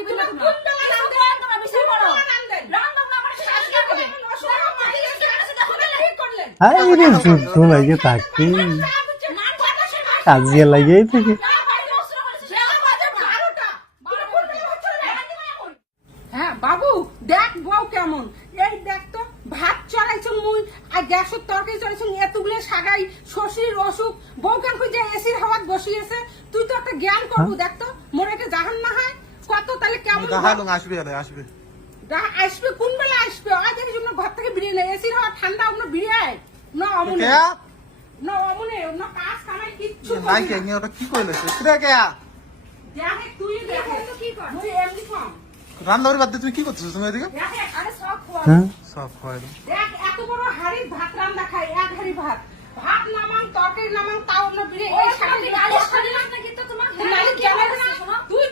দিবি না কোন বেলা নাম দেন তোমরা বিচার করো রান্না না আমার শাশুড়ি হবে আরে লাগে থাকতে কাজে লাগেই থাকে। হ্যাঁ বাবু দেখ বউ কেমন, এই দেখ তো ভাত চড়াইছ মুই আর গ্যাসের তরকারি চড়াইছ এতগুলো সাগাই শ্বশুর অসুখ বউ কেন কই যে এসির হাওয়াত বসিয়েছে, তুই তো একটা জ্ঞান করবো দেখ তো মোরে কে জাহান না হয় কত তাহলে কেমন আসবে আসবে আসবে কোন বেলা আসবে আজের জন্য ঘর থেকে বেরিয়ে নেই এসির হাওয়া ঠান্ডা অন্য বেরিয়ে না অমনে না অমনে না কাজ কামাই কিচ্ছু নাই কে ওটা কি কইলে সেটা কে দেখে তুই দেখে কি কর মুই এমনি কম রান্নাবাড়ি বাদ দিয়ে তুমি কি করতেছো তুমি এদিকে দেখে আরে সব খোয়া হ্যাঁ সব খাওয়াই দেখ এত বড় হাড়ি ভাত রান্না খাই এক হাড়ি ভাত ভাত নামান তরকারি নামান তাও অন্য বেরিয়ে এই সারাদিন গালি শাড়ি না কিন্তু তোমার নালি কেন তুই